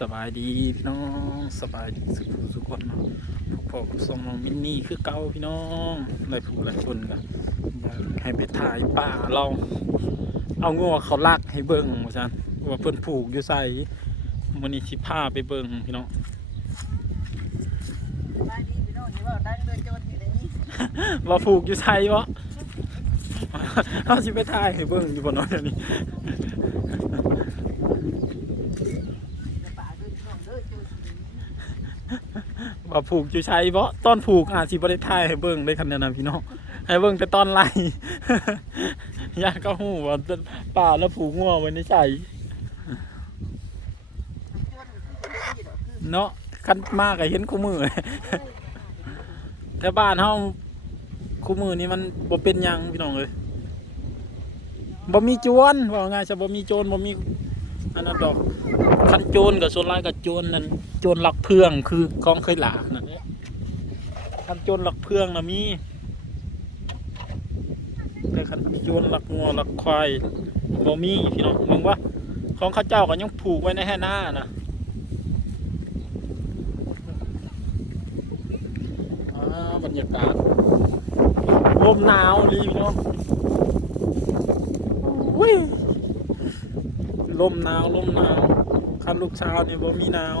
สบายดีพี่น้องสบายดีสุขสุขคนเนาะพวกผมส่งน้องมินนี่คือเก่าพี่น้องหลายผู้หลายคนกันอยากให้ไปถ่ายป่าเรา เอางัวเขาลักให้เบิ่งว่าซั่นว่าเพิ่นผูกอยู่ใส่มื้อนี้สิพาไปเบิ่งพี่น้องได้ดีพี่น้องอย่าว่าดังเดินโจรอยู่ในนี้ว่าผูกอยู่ใส่บ่เอาสิไปถ่ายให้เบิ่งอยู่บ่เนาะเดี๋ยวนี้ จะป่าเดินพี่น้องเดินโจรอยู่ในนี้ ว่าผูกอยู่ใส่บ่ตอนผูกอาจสิบ่ได้ถ่ายให้เบิ่งได้คันนั้นนะพี่น้องให้เบิ่งแต่ตอนไล่อยากก็ฮู้ว่าป่าแล้วผูกงัวไว้ในใส่โจรอยู่ในนี้ดอกคือเนาะคันมากก็เห็นคู่มือแต่บ้านเฮาคู่มือนี่มันบ่เป็นยังพี่น้องเอ้ยบ่มีโจรว่าง่ายซะบ่มีโจรบ่มี อันนั้นดอกคันโจรก็ส่วนหลายก็โจรนั่นโจรลักเพื่องคือกองเคยหลานั่นแหละคันโจรลักเพื่องนะมีแต่คันโจรลักงัวลักควายบ่มีพี่น้องมึงว่าของเขาเจ้าก็ยังผูกไว้ในแห่หน้านะอ่าบรรยากาศลมหนาวลีพี่น้องอุ้ย ลมหนาวลมหนาวคันลูกสาวนี่บ่มีหนาว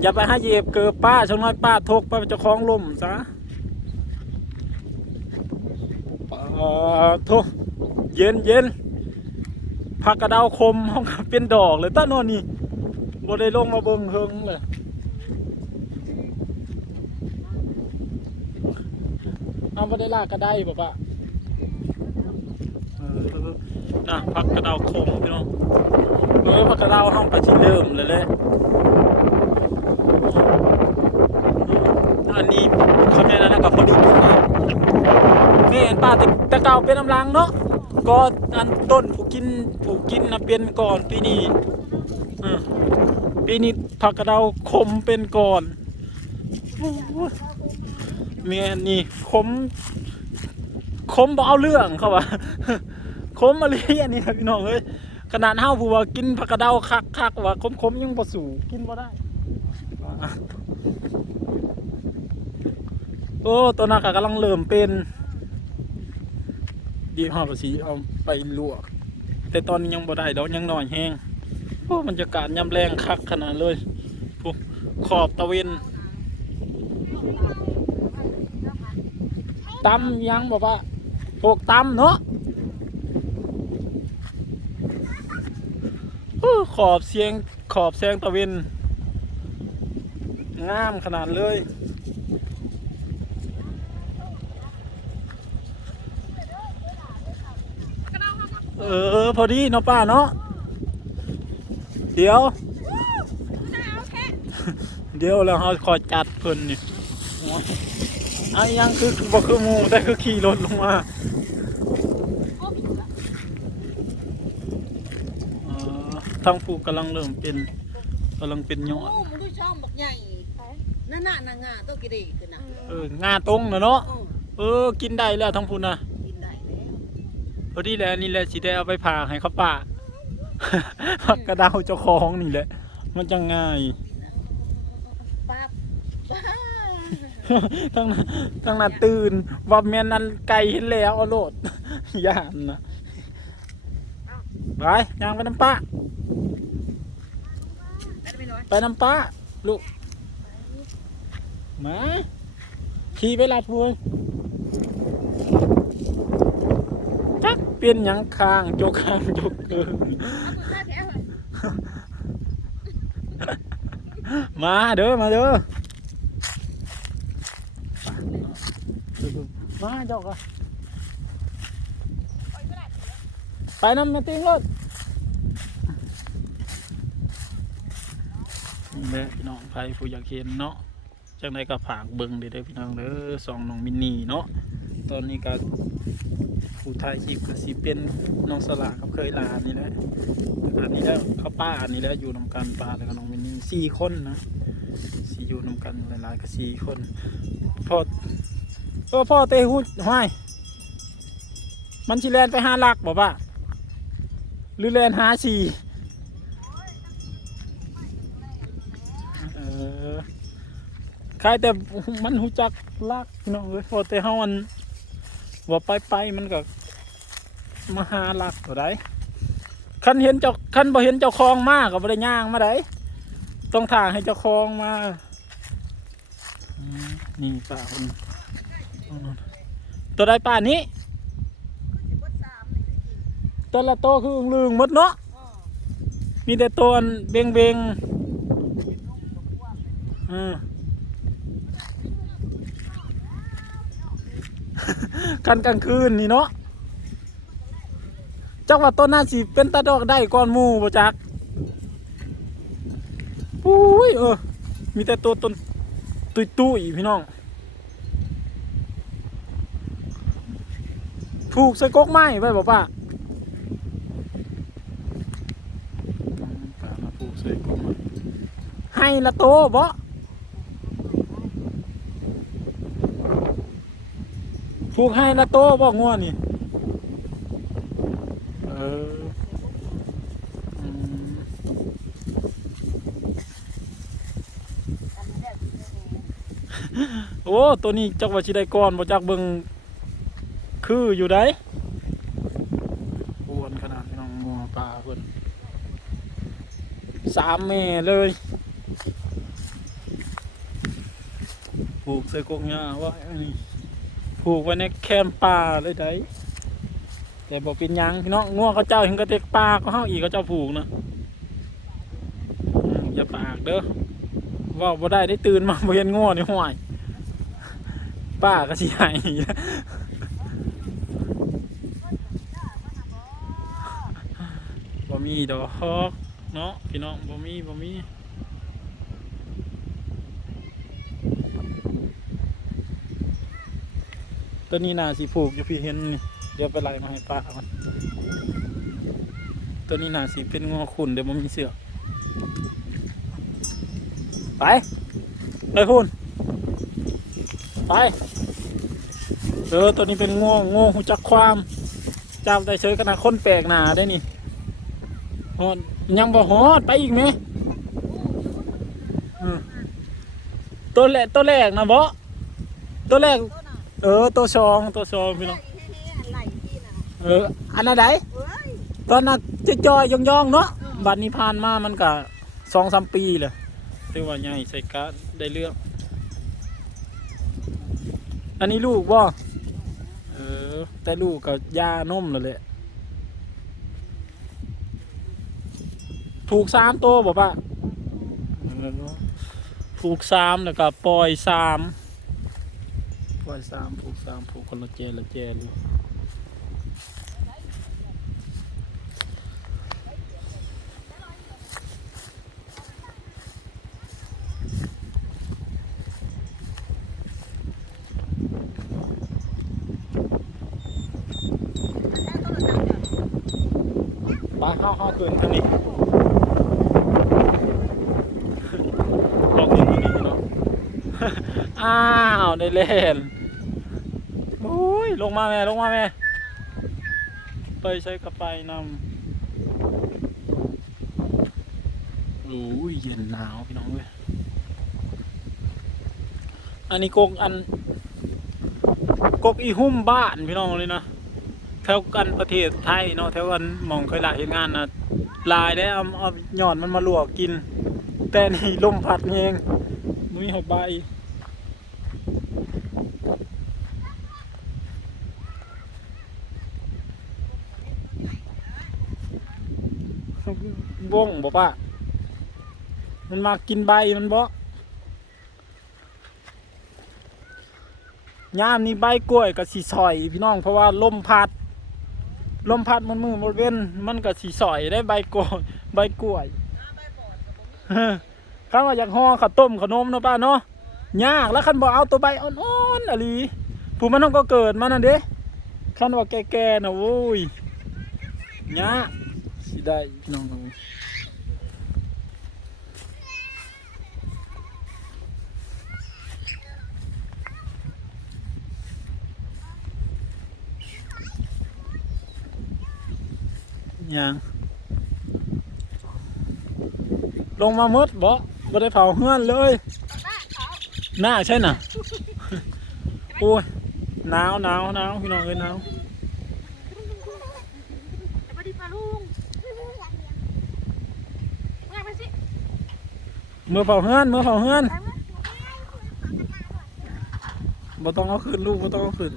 อย่าไปให้เหยียบเกิดป้าช่างน้อยป้าทกป้าเป็นเจ้าของลมซะป้าโทเย็นเย็นผักกระดาวคมห้องเป็นดอกเลยต้านอนนี่บ่ได้ลงมาเบิ่งเฮิงเลยเอาไม่ได้ลากก็ได้แบบว่าเออ น่ะพักกระดาวคงพี่น้องเออพักกระดาวห้องกระชิเริ่มเลยแหละอันนี้เขาแม่นั่นะกับพอดีกินมากแม่เห็นป้าแต่แต่เก่าเป็นน้ำลังเนาะก็อันต้นผู้กินผู้กินนะเป็นก่อนปีนี้อืมปีนี้ผักกระดาวคมเป็นก่อนโอ้ยเมียนี่คมคมบ่เอาเรื่องเขาว่า คมอะไรอันนี้พี่น้องเอ้ยขนาดเฮาวผู้ว่ากินผักกระเดาคักคักว่าคมคมยังบ่สู่กินบ่ได้ โอ้ตัวนักกำลังเริ่มเป็น ดีฮอดสิเอาไปลวก แต่ตอนนี้ยังบ่ได้ดอกยังน้อยแฮงโอ้บรรยากาศยามแรงคักขนาดเลยพวกขอบตะเวนตำยังบอกว่าโปกตำเนาะฮู้ ขอบเสียงขอบแสงตะเวนงามขนาดเลย เออ พอดีเนาะป้าเนาะเดี๋ยว เดี๋ยวแล้วเราคอยจัดเพิ่นนี่อันยังคือบ่คือหมูแต่คือขี่รถลงมาเอ่อ ทางปลูกกำลังเริ่มเป็นกำลังเป็นยอดโอ้มึงดูช่องบักใหญ่นั่นน่ะนางงาตัวกี่ดีคือน่ะเอองาตรงนะเนาะเออเออกินได้แล้วทั้งพูนนะกินได้แล้วพอดีแหละนี่แหละสิได้เอาไปผ่าให้เขาป่าผักกระเดาเจ้าของนี่แหละ มันจะง่ายปั๊บทั้งนั้นทั้งนั้นตื่นว่าแม่นนั้นไก่เห็นแล้วเอาโลดย่านนะไปย่างไปน้ำป้า ไปน้ำป้าลูกมาขี่ไปลาดพวยจักเปลี่ยนหยังคางโจคางโจกเกินมาเด้อมาเด้อมาเจ้าก็ไปน้ำแม่ติงรถ แหละพี่น้องไผผู้อยากเห็นเนาะจังไดก็ผากเบิ่งเด้อเด้อพี่น้องเด้อสองน้องมินนี่เนาะตอนนี้ก็ผู้ถ่ายคลิปก็สิเป็นน้องสลากับเคยลานี่แหละอันนี้แล้วเขาป้าอันนี้แล้วอยู่นำกันป้าแล้วก็น้องมินนี่สี่คนนะสี่อยู่นำกันหลายๆก็สี่คนพ่อเออพ่อเตหูห้อยมันชิแลนไปหาลักบอกว่าหรือแลนหาสี่ อ ใครแต่มันหูจักลักพี่น้องเอ้ยพอแต่เฮามันว่าไปไปมันก็มาหาลักบ่ได้คันเห็นเจ้าคันบ่เห็นเจ้าของมากก็บ่ได้ย่างมาได้ต้องถ่าให้เจ้าของมานี่ป้าคนตัวใดป้านี้สิบสามนี่แหละกินตัวละโตคืออึงลึงหมดเนาะมีแต่ตัวอันเบงเบงเห็นนุ่มกับพวกๆอืม กันกลางคืนนี่เนาะจักว่าต้นน่าสิเป็นตาดอกได้ก่อนหมู่บ่จักอุ้ยเออ มีแต่ตัวต้นตุยตุยๆพี่น้องผูกใส่กกไม้ไว้บ่ป้าป้ามาผูกใส่กกไม้ให้ละโตบ่ ผูกให้ละโตบ่งัวนี่เออออโอ้ตัวนี้จักว่าสิได้ก่อนบ่จักเบิ่งคืออยู่ได้อ้วนขนาดน้องงัวปลาเพิ่นสามแม่เลยผูกใส่กงหญ้าไว้อันนี้ ผูกไว้ในแคมป์ป่าเลยได้แต่บ่เป็นยังพี่น้องงัวเขาเจ้าเห็นกระเตกปลาก็เฮาอีกเขาเจ้าผูกนะอย่าปากเด้อว่าบ่ได้ได้ตื่นมาบ่เห็นงัวนี่ห่วยป้าก็สิใหญ่บ่มีดอกเนาะพี่น้องบ่มีบ่มี ตัวนี้น่าสิผูกอยู่พี่เห็นเดี๋ยวไปไล่มาให้ป้ามันตัวนี้น่าสิเป็นงอขุนเดี๋ยวบ่มีเสือไปไปพูนไปเออตัวนี้เป็นง่โง่หูจักความจำได้เฉยขนาดคนแปลกหน้าได้นี่ฮอดยังบ่ฮอดไปอีกไหมตัวแรกตัวแรกนะบ่ตัวแรก เออตัวชองตัวชองพี่น้องไหลที่น่ะเอออันนั้นไดเอ้ยตอนนั้นจะจอยๆย่องๆเนาะบัดนี้ผ่านมามันก็สองสามปีเลยถือว่าใหญ่ใส่กาได้เรื่อง อันนี้ลูกบ่เออ แต่ลูกกับยานมแล้วแหละผูกสามตัวบ่ปะเออผูกสามแล้วก็ปล่อยสาม ปล่อยสามผูกสามผูกคนละเจละเจเลยแม่ต้นละจังเดี๋ยวไปเข้าเข้าคืนทางนี้ลองคืนทางนี้เนาะอ้าว ได้เล่น ลงมาแม่ลงมาแม่ไปใช้กระไปนำโอ้ยเย็นหนาวพี่น้องเว้ยอันนี้กกอันกกอีหุ่มบ้านพี่น้องเลยนะแถวกันประเทศไทยเนาะแถวกันมองเคยหลายเฮ็ดงานนะลายได้เอาเอาหย่อนมันมาลวกกิน แต่นี่ลมพัดเองมุ้ยหอบใบ วงบ่ป้ามันมากินใบมันบ่ยามนี้ใบกล้วยกับสีสอยพี่น้องเพราะว่าลมพัด ลมพัดมันมือบริเวณมันก็สีสอยได้ใบกล้วยใบกล้วยข้าว่าอยากห่อข้าวต้มขนมเนาะป้าเนาะยากแล้วคันบอกเอาตัวใบอ่อนๆอะลีผู้มันต้องก็เกิดมานั่นเด้คันว่าแก่ๆนะโว้ยยาก สิได้พี่น้องเอายังลงมาหมดบ่ลบ่ได้เผาเฮือนเลยบ้านเขาหน้าใช่น่ะ โอ้ยหนาวหนาวหนาวพี่น้องเอ้ยหนาว สวัสดีป้าลุงมาไปสิ เมื่อเผาเฮือนเมื่อเผาเฮือนบ่ต้องเอาขึ้นลูกบ่ต้องเอาขึ้น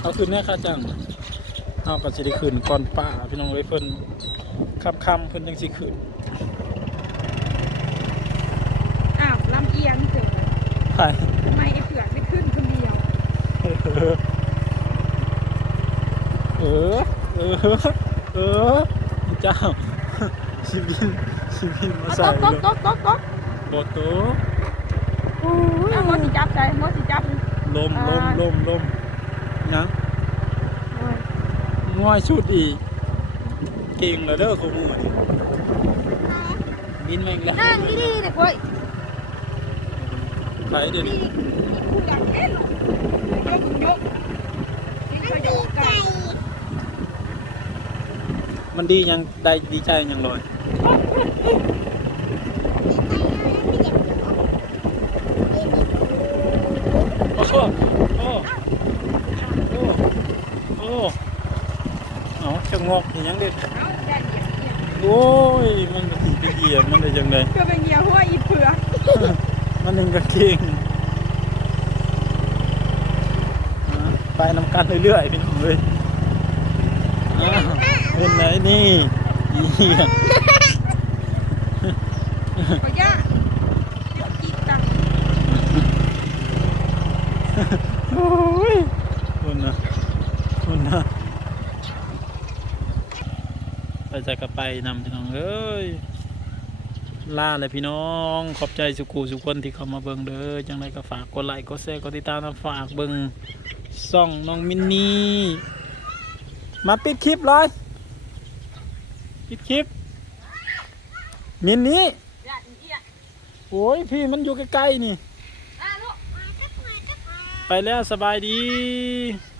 เอาขึ้นแน่ค่าจ้าง เอาก็สิได้ขึ้นก่อนป้าพี่น้องเอ้ยเพิ่นค่ำๆเพิ่นจังสิขึ้นอ้าวลำเอียงเกิดไปทำไมไอ้เผือกไม่ขึ้นคนเดียว เออ เออ เออเออเจ้าชิบินชิบินมาใส่ต๊เลกยต๊กต๊กต๊กบโตะเอาหมดสิจับใจหมดสิจับลมลมลมลมยังโอ้ย ง่อยชุดอีก เก่งเลยเด้อขโมยบินแม่งแล้วนั่งดีๆนะเว้ยไปเดี๋ยวมีนี้มีคุณอยากเล่นยกยกนี่ก็ยกไก่มันดียังได้ดีใจยังลอยโอ้โหโอ้โอ้โอ้เอาจะ งอกอีหยังเด็ดเอาได้เดียวเนี่ยโอ้ยมันก็สีไปเหยียบมันได้ยังไงก็เป็นเงี้ยหัวอีเผือกมันหนึ่งกางเกงอะไปนำกันเรื่อยๆพี่น้องเลยอ้าวเป็นไหนนี่อีเหี้ยขอย่าเดี๋ยวกินจัง โอ้ยคุณนะคุณนะไป จะกระไปนำพี่น้องเอ้ยล่าเลยพี่น้อง ขอบใจสุกูสุคนที่เข้ามาเบิ่งเด้อจังไรก็ฝากกดไลค์กดแชร์กดติดตามนะฝากเบิ่งซ่องน้องมินนี่มาปิดคลิปเลยปิดคลิป มินนี่โอ้ยพี่มันอยู่ใกล้ๆนี่ ไปแล้วสบายดี